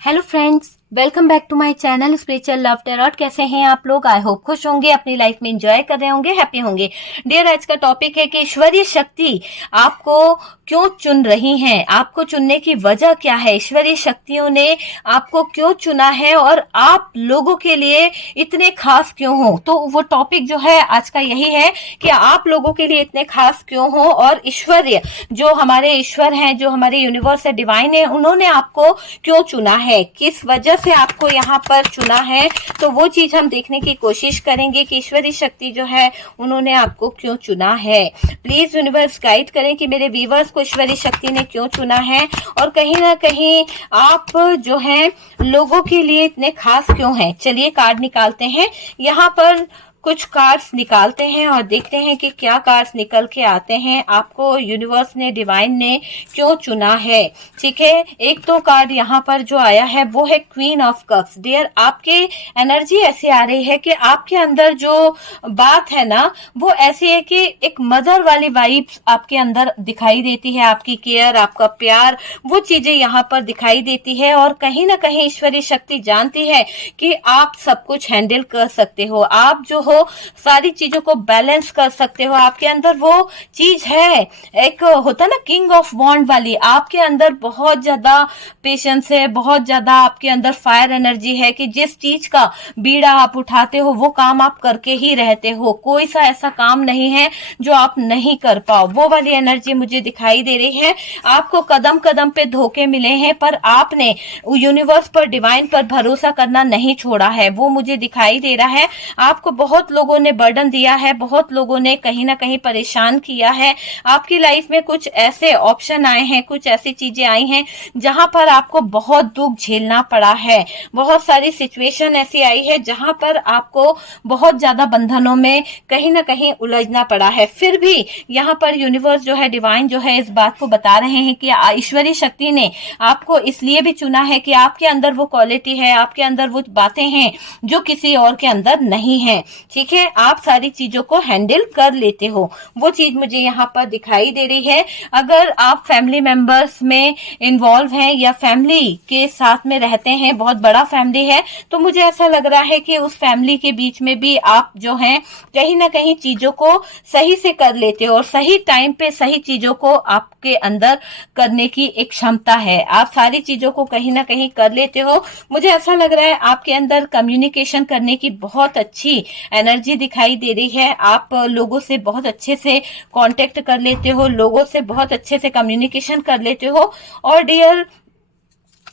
Hello friends, welcome back to my channel spiritual love tarot. कैसे हैं आप लोग? आई होप खुश होंगे, अपनी लाइफ में एंजॉय कर रहे होंगे, हैप्पी होंगे। डियर, आज का टॉपिक है कि ईश्वरीय शक्ति आपको क्यों चुन रही हैं, आपको चुनने की वजह क्या है, ईश्वरीय शक्तियों ने आपको क्यों चुना है और आप लोगों के लिए इतने खास क्यों हो। तो वो टॉपिक जो है आज का यही है कि आप लोगों के लिए इतने खास क्यों हो और ईश्वरीय जो हमारे ईश्वर हैं, जो हमारे यूनिवर्स है, डिवाइन है, उन्होंने आपको क्यों चुना है, किस वजह से आपको यहाँ पर चुना है। तो वो चीज हम देखने की कोशिश करेंगे कि ईश्वरीय शक्ति जो है उन्होंने आपको क्यों चुना है। प्लीज यूनिवर्स गाइड करें कि मेरे व्यूवर्स को ईश्वरीय शक्ति ने क्यों चुना है और कहीं ना कहीं आप जो है लोगों के लिए इतने खास क्यों हैं। चलिए कार्ड निकालते हैं, यहाँ पर कुछ कार्ड्स निकालते हैं और देखते हैं कि क्या कार्ड्स निकल के आते हैं, आपको यूनिवर्स ने, डिवाइन ने क्यों चुना है। ठीक है, एक तो कार्ड यहाँ पर जो आया है वो है क्वीन ऑफ कप्स। डियर, आपकी एनर्जी ऐसी आ रही है कि आपके अंदर जो बात है ना वो ऐसी है कि एक मदर वाली वाइब्स आपके अंदर दिखाई देती है, आपकी केयर, आपका प्यार, वो चीजें यहाँ पर दिखाई देती है। और कहीं ना कहीं ईश्वरीय शक्ति जानती है कि आप सब कुछ हैंडल कर सकते हो, आप जो हो सारी चीजों को बैलेंस कर सकते हो। आपके अंदर वो चीज है, एक होता ना किंग ऑफ वॉन्ड वाली, आपके अंदर बहुत ज्यादा पेशेंस है, बहुत ज्यादा आपके अंदर फायर एनर्जी है कि जिस चीज का बीड़ा आप उठाते हो वो काम आप करके ही रहते हो, कोई सा ऐसा काम नहीं है जो आप नहीं कर पाओ। वो वाली एनर्जी मुझे दिखाई दे रही है। आपको कदम कदम पे धोखे मिले हैं पर आपने यूनिवर्स पर, डिवाइन पर भरोसा करना नहीं छोड़ा है, वो मुझे दिखाई दे रहा है। आपको बहुत लोगों ने बर्डन दिया है, बहुत लोगों ने कहीं ना कहीं परेशान किया है। आपकी लाइफ में कुछ ऐसे ऑप्शन आए हैं, कुछ ऐसी चीजें आई हैं जहां पर आपको बहुत दुख झेलना पड़ा है, बहुत सारी सिचुएशन ऐसी आई है जहां पर आपको बहुत ज्यादा बंधनों में कहीं ना कहीं उलझना पड़ा है। फिर भी यहाँ पर यूनिवर्स जो है, डिवाइन जो है, इस बात को बता रहे हैं कि ईश्वरीय शक्ति ने आपको इसलिए भी चुना है कि आपके अंदर वो क्वालिटी है, आपके अंदर वो बातें हैं जो किसी और के अंदर नहीं है। ठीक है, आप सारी चीजों को हैंडल कर लेते हो, वो चीज मुझे यहाँ पर दिखाई दे रही है। अगर आप फैमिली मेंबर्स में इन्वॉल्व हैं या फैमिली के साथ में रहते हैं, बहुत बड़ा फैमिली है, तो मुझे ऐसा लग रहा है कि उस फैमिली के बीच में भी आप जो हैं कहीं ना कहीं चीजों को सही से कर लेते हो और सही टाइम पे सही चीजों को आपके अंदर करने की एक क्षमता है, आप सारी चीजों को कहीं ना कहीं कर लेते हो। मुझे ऐसा लग रहा है आपके अंदर कम्युनिकेशन करने की बहुत अच्छी एनर्जी दिखाई दे रही है। आप लोगों से बहुत अच्छे से कांटेक्ट कर लेते हो, लोगों से बहुत अच्छे से कम्युनिकेशन कर लेते हो और डियर,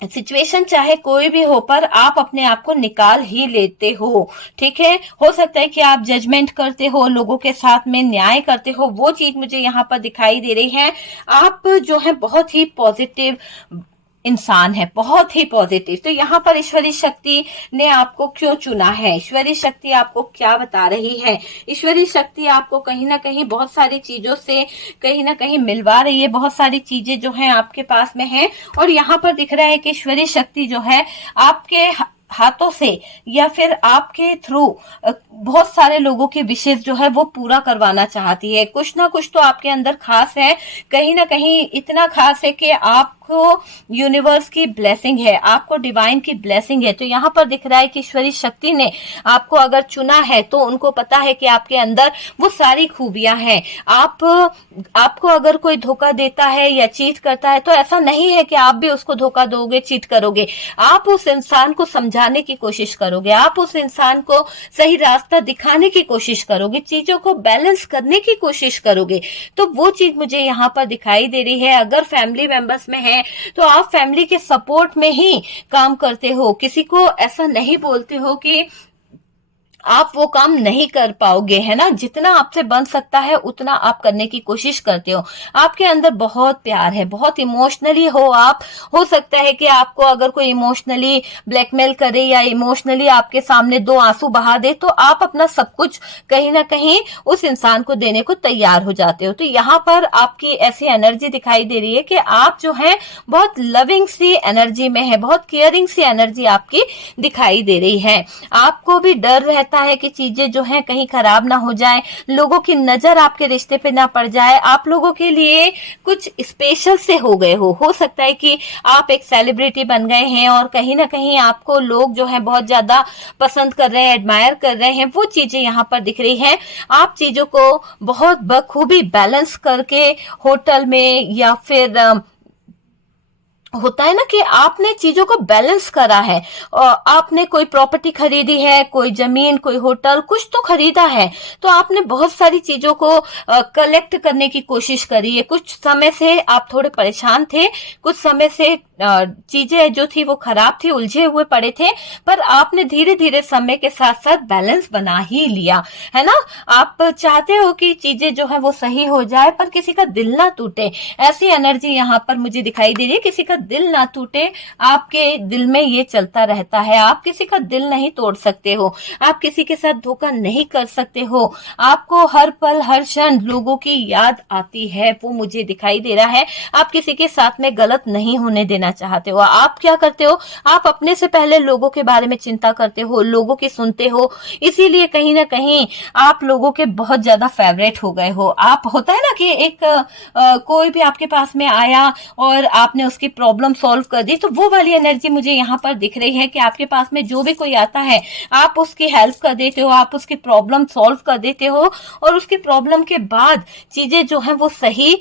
सिचुएशन चाहे कोई भी हो पर आप अपने आप को निकाल ही लेते हो। ठीक है, हो सकता है कि आप जजमेंट करते हो, लोगों के साथ में न्याय करते हो, वो चीज मुझे यहाँ पर दिखाई दे रही है। आप जो है बहुत ही पॉजिटिव इंसान है, बहुत ही पॉजिटिव। तो यहाँ पर ईश्वरीय शक्ति ने आपको क्यों चुना है, ईश्वरीय शक्ति आपको क्या बता रही है। ईश्वरीय शक्ति आपको कहीं ना कहीं बहुत सारी चीजों से कहीं ना कहीं मिलवा रही है, बहुत सारी चीजें जो हैं आपके पास में हैं और यहाँ पर दिख रहा है कि ईश्वरीय शक्ति जो है आपके हाथों से या फिर आपके थ्रू बहुत सारे लोगों के विशेष जो है वो पूरा करवाना चाहती है। कुछ ना कुछ तो आपके अंदर खास है, कहीं ना कहीं इतना खास है कि आपको यूनिवर्स की ब्लेसिंग है, आपको डिवाइन की ब्लेसिंग है। तो यहाँ पर दिख रहा है कि ईश्वरीय शक्ति ने आपको अगर चुना है तो उनको पता है कि आपके अंदर वो सारी खूबियां हैं। आपको अगर कोई धोखा देता है या चीट करता है तो ऐसा नहीं है कि आप भी उसको धोखा दोगे, चीट करोगे। आप उस इंसान को समझाने की कोशिश करोगे, आप उस इंसान को सही रास्ता दिखाने की कोशिश करोगे, चीजों को बैलेंस करने की कोशिश करोगे। तो वो चीज मुझे यहाँ पर दिखाई दे रही है। अगर फैमिली मेंबर्स में है तो आप फैमिली के सपोर्ट में ही काम करते हो, किसी को ऐसा नहीं बोलते हो कि आप वो काम नहीं कर पाओगे, है ना। जितना आपसे बन सकता है उतना आप करने की कोशिश करते हो। आपके अंदर बहुत प्यार है, बहुत इमोशनली हो आप। हो सकता है कि आपको अगर कोई इमोशनली ब्लैकमेल करे या इमोशनली आपके सामने दो आंसू बहा दे तो आप अपना सब कुछ कहीं ना कहीं उस इंसान को देने को तैयार हो जाते हो। तो यहाँ पर आपकी ऐसी एनर्जी दिखाई दे रही है कि आप जो है बहुत लविंग सी एनर्जी में है, बहुत केयरिंग सी एनर्जी आपकी दिखाई दे रही है। आपको भी डर रहता सकता है कि चीजें जो है कहीं खराब ना हो जाए, लोगों की नजर आपके रिश्ते पे ना पड़ जाए, आप लोगों के लिए कुछ स्पेशल से हो गए हो सकता है कि आप एक सेलिब्रिटी बन गए हैं और कहीं ना कहीं आपको लोग जो है बहुत ज्यादा पसंद कर रहे हैं, एडमायर कर रहे हैं, वो चीजें यहाँ पर दिख रही हैं। आप चीजों को बहुत बखूबी बैलेंस करके होटल में या फिर होता है ना कि आपने चीजों को बैलेंस करा है, और आपने कोई प्रॉपर्टी खरीदी है, कोई जमीन, कोई होटल, कुछ तो खरीदा है, तो आपने बहुत सारी चीजों को कलेक्ट करने की कोशिश करी है। कुछ समय से आप थोड़े परेशान थे, कुछ समय से चीजें जो थी वो खराब थी, उलझे हुए पड़े थे, पर आपने धीरे धीरे समय के साथ साथ बैलेंस बना ही लिया है ना। आप चाहते हो कि चीजें जो है वो सही हो जाए, पर किसी का दिल ना टूटे, ऐसी एनर्जी यहाँ पर मुझे दिखाई दे रही है। किसी का दिल ना टूटे, आपके दिल में ये चलता रहता है। आप किसी का दिल नहीं तोड़ सकते हो, आप किसी के साथ धोखा नहीं कर सकते हो। आपको हर पल हर क्षण लोगों की याद आती है, वो मुझे दिखाई दे रहा है। आप किसी के साथ में गलत नहीं होने देना चाहते हो। आप क्या करते हो, आप अपने से पहले लोगों के बारे में चिंता करते हो, लोगों की सुनते हो, इसीलिए कहीं ना कहीं आप लोगों के बहुत ज्यादा फेवरेट हो गए हो। आप होता है ना कि एक कोई भी आपके पास में आया और आपने उसकी प्रॉब्लम सॉल्व कर दी, तो वो वाली एनर्जी मुझे यहाँ पर दिख रही है कि आपके पास में जो भी कोई आता है, आप उसकी हेल्प कर देते हो, आप उसकी प्रॉब्लम सॉल्व कर देते हो, और उसकी प्रॉब्लम के बाद चीजें जो है वो सही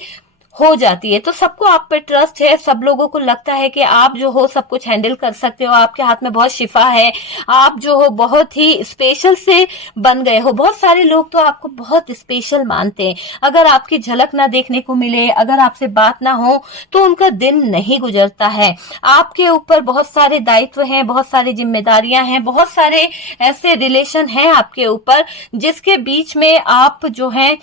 हो जाती है। तो सबको आप पे ट्रस्ट है, सब लोगों को लगता है कि आप जो हो सब कुछ हैंडल कर सकते हो, आपके हाथ में बहुत शिफा है, आप जो हो बहुत ही स्पेशल से बन गए हो। बहुत सारे लोग तो आपको बहुत स्पेशल मानते हैं। अगर आपकी झलक ना देखने को मिले, अगर आपसे बात ना हो, तो उनका दिन नहीं गुजरता है। आपके ऊपर बहुत सारे दायित्व हैं, बहुत सारी जिम्मेदारियां हैं, बहुत सारे ऐसे रिलेशन हैं आपके ऊपर, जिसके बीच में आप जो है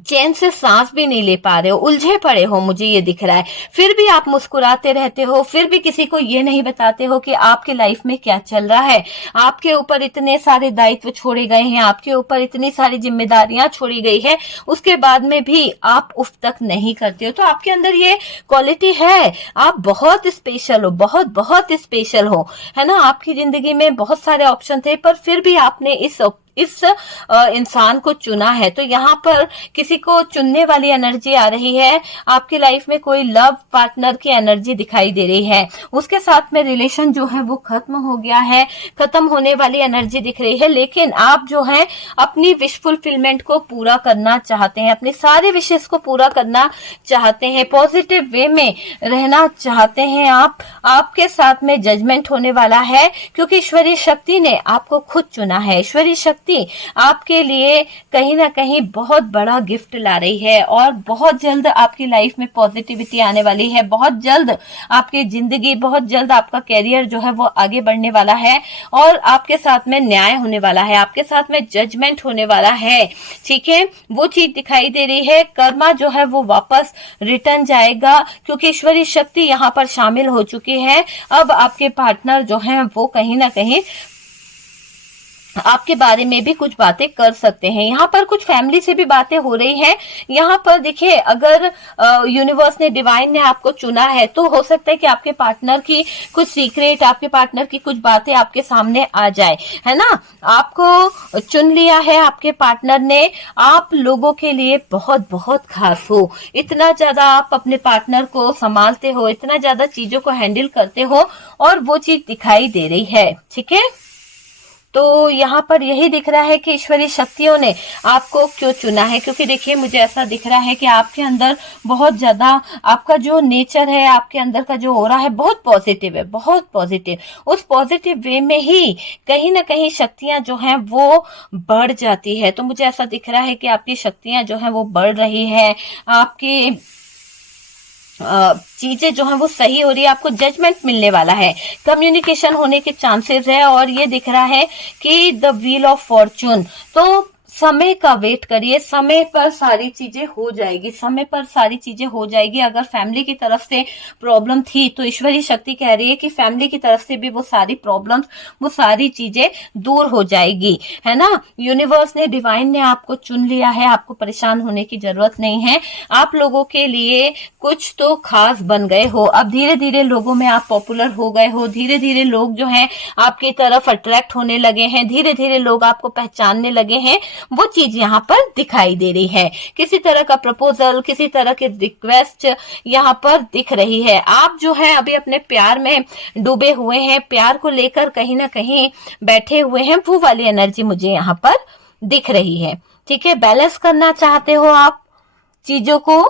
चैन से सांस भी नहीं ले पा रहे हो, उलझे पड़े हो, मुझे ये दिख रहा है। फिर भी आप मुस्कुराते रहते हो, फिर भी किसी को ये नहीं बताते हो कि आपके लाइफ में क्या चल रहा है। आपके ऊपर इतने सारे दायित्व छोड़े गए हैं, आपके ऊपर इतनी सारी जिम्मेदारियां छोड़ी गई है, उसके बाद में भी आप उफ तक नहीं करते हो। तो आपके अंदर ये क्वालिटी है, आप बहुत स्पेशल हो, बहुत बहुत स्पेशल हो, है ना। आपकी जिंदगी में बहुत सारे ऑप्शन थे, पर फिर भी आपने इस इंसान को चुना है। तो यहाँ पर किसी को चुनने वाली एनर्जी आ रही है। आपकी लाइफ में कोई लव पार्टनर की एनर्जी दिखाई दे रही है, उसके साथ में रिलेशन जो है वो खत्म हो गया है, खत्म होने वाली एनर्जी दिख रही है। लेकिन आप जो है अपनी विश फुलफिलमेंट को पूरा करना चाहते हैं, अपने सारे विशेष को पूरा करना चाहते हैं, पॉजिटिव वे में रहना चाहते हैं। आपके साथ में जजमेंट होने वाला है, क्योंकि ईश्वरीय शक्ति ने आपको खुद चुना है। ईश्वरीय शक्ति आपके लिए कहीं ना कहीं बहुत बड़ा गिफ्ट ला रही है, और बहुत जल्द आपकी लाइफ में पॉजिटिविटी आने वाली है। बहुत जल्द आपकी जिंदगी, बहुत जल्द आपका कैरियर जो है वो आगे बढ़ने वाला है, और आपके साथ में न्याय होने वाला है, आपके साथ में जजमेंट होने वाला है। ठीक है, वो चीज दिखाई दे रही है। कर्मा जो है वो वापस रिटर्न जाएगा, क्योंकि ईश्वरीय शक्ति यहाँ पर शामिल हो चुकी है। अब आपके पार्टनर जो है वो कहीं ना कहीं आपके बारे में भी कुछ बातें कर सकते हैं। यहाँ पर कुछ फैमिली से भी बातें हो रही हैं। यहाँ पर देखिए, अगर यूनिवर्स ने, डिवाइन ने आपको चुना है, तो हो सकता है कि आपके पार्टनर की कुछ सीक्रेट, आपके पार्टनर की कुछ बातें आपके सामने आ जाए, है ना। आपको चुन लिया है आपके पार्टनर ने, आप लोगों के लिए बहुत बहुत खास हो। इतना ज्यादा आप अपने पार्टनर को संभालते हो, इतना ज्यादा चीजों को हैंडल करते हो, और वो चीज दिखाई दे रही है। ठीक है, तो यहाँ पर यही दिख रहा है कि ईश्वरीय शक्तियों ने आपको क्यों चुना है, क्योंकि देखिए मुझे ऐसा दिख रहा है कि आपके अंदर बहुत ज्यादा, आपका जो नेचर है, आपके अंदर का जो ऑरा है, बहुत पॉजिटिव है, बहुत पॉजिटिव। उस पॉजिटिव वे में ही कहीं ना कहीं शक्तियां जो हैं वो बढ़ जाती है। तो मुझे ऐसा दिख रहा है कि आपकी शक्तियां जो हैं वो बढ़ रही है, आपकी चीजें जो है वो सही हो रही है, आपको जजमेंट मिलने वाला है, कम्युनिकेशन होने के चांसेस है। और ये दिख रहा है कि द व्हील ऑफ फॉर्चून, तो समय का वेट करिए, समय पर सारी चीजें हो जाएगी, समय पर सारी चीजें हो जाएगी। अगर फैमिली की तरफ से प्रॉब्लम थी तो ईश्वरीय शक्ति कह रही है कि फैमिली की तरफ से भी वो सारी प्रॉब्लम्स, वो सारी चीजें दूर हो जाएगी, है ना। यूनिवर्स ने, डिवाइन ने आपको चुन लिया है, आपको परेशान होने की जरूरत नहीं है। आप लोगों के लिए कुछ तो खास बन गए हो। अब धीरे धीरे लोगों में आप पॉपुलर हो गए हो, धीरे धीरे लोग जो है आपकी तरफ अट्रैक्ट होने लगे हैं, धीरे धीरे लोग आपको पहचानने लगे हैं। वो चीज यहाँ पर दिखाई दे रही है। किसी तरह का प्रपोजल, किसी तरह की रिक्वेस्ट यहाँ पर दिख रही है। आप जो है अभी अपने प्यार में डूबे हुए हैं, प्यार को लेकर कहीं ना कहीं बैठे हुए हैं, वो वाली एनर्जी मुझे यहाँ पर दिख रही है। ठीक है, बैलेंस करना चाहते हो आप चीजों को,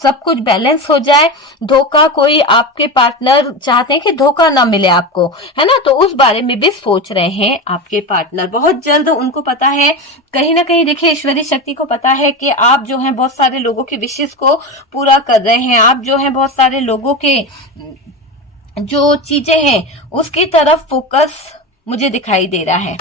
सब कुछ बैलेंस हो जाए। धोखा, कोई आपके पार्टनर चाहते हैं कि धोखा ना मिले आपको, है ना, तो उस बारे में भी सोच रहे हैं आपके पार्टनर। बहुत जल्द उनको पता है, कहीं ना कहीं देखिए ईश्वरीय शक्ति को पता है कि आप जो है बहुत सारे लोगों की विशेष को पूरा कर रहे हैं। आप जो है बहुत सारे लोगों के जो चीजें हैं उसकी तरफ फोकस मुझे दिखाई दे रहा है।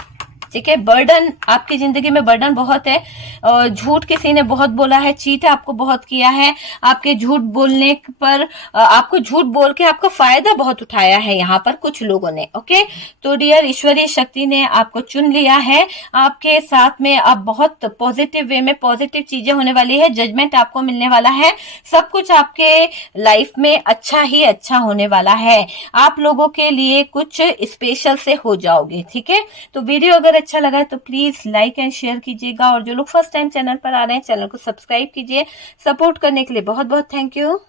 ठीक है, बर्डन, आपकी जिंदगी में बर्डन बहुत है। झूठ किसी ने बहुत बोला है, चीट आपको बहुत किया है। आपके झूठ बोलने पर, आपको झूठ बोल के आपका फायदा बहुत उठाया है यहाँ पर कुछ लोगों ने। ओके, तो डियर, ईश्वरीय शक्ति ने आपको चुन लिया है, आपके साथ में अब बहुत पॉजिटिव वे में पॉजिटिव चीजें होने वाली है। जजमेंट आपको मिलने वाला है, सब कुछ आपके लाइफ में अच्छा ही अच्छा होने वाला है। आप लोगों के लिए कुछ स्पेशल से हो जाओगे। ठीक है, तो वीडियो अगर अच्छा लगा है तो प्लीज लाइक एंड शेयर कीजिएगा, और जो लोग फर्स्ट टाइम चैनल पर आ रहे हैं चैनल को सब्सक्राइब कीजिए। सपोर्ट करने के लिए बहुत बहुत थैंक यू।